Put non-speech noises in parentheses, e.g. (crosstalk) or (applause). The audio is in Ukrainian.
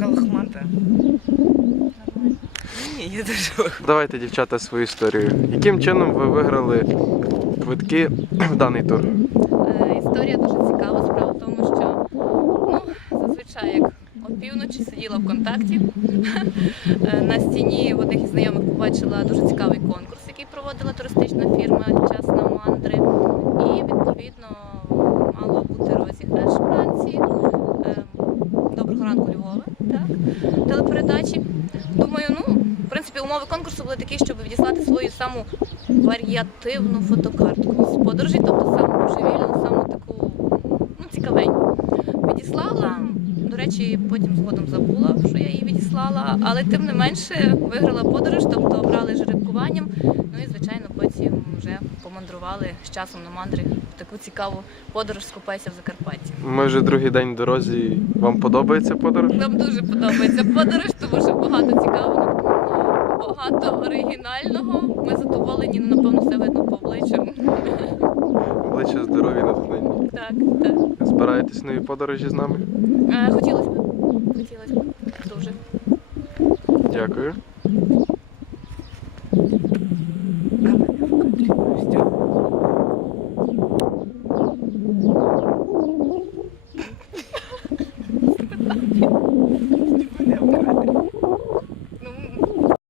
Калахмата. Ні, я дуже Давайте, дівчата, свою історію. Яким чином ви виграли квитки в даний тур? Е, Історія дуже цікава. Справа в тому, що ну, зазвичай як опівночі сиділа в контакті. (laughs) Е, На стіні в одних із знайомих побачила дуже цікавий конкурс, який проводила туристична фірма Час на мандри. І відповідно Ранку, Львове. Так. Телепередачі. Думаю, ну, в принципі, умови конкурсу були такі, щоб відіслати свою саму варіативну фотокартку з подорожі, тобто саму божевільну, саму таку ну, цікавеньку. Відіслала. До речі, потім згодом забула, що я її відіслала, але тим не менше виграла подорож, тобто обрали жеребкуванням. Ну і звичайно, потім вже помандрували з часом на мандри в таку цікаву подорож скупайся в Закарпатті. Ми вже другий день в дорозі. Вам подобається подорож? Нам дуже подобається подорож, тому що багато цікавого, багато оригінального. Ми задоволені, ну напевно, все видно по обличчям. Обличчя здорові натхнені. Так, так. Збираєтесь нові подорожі з нами? Е, Хотілося б. Хотілося б. Дуже. Дякую. 기분 내면 안 돼.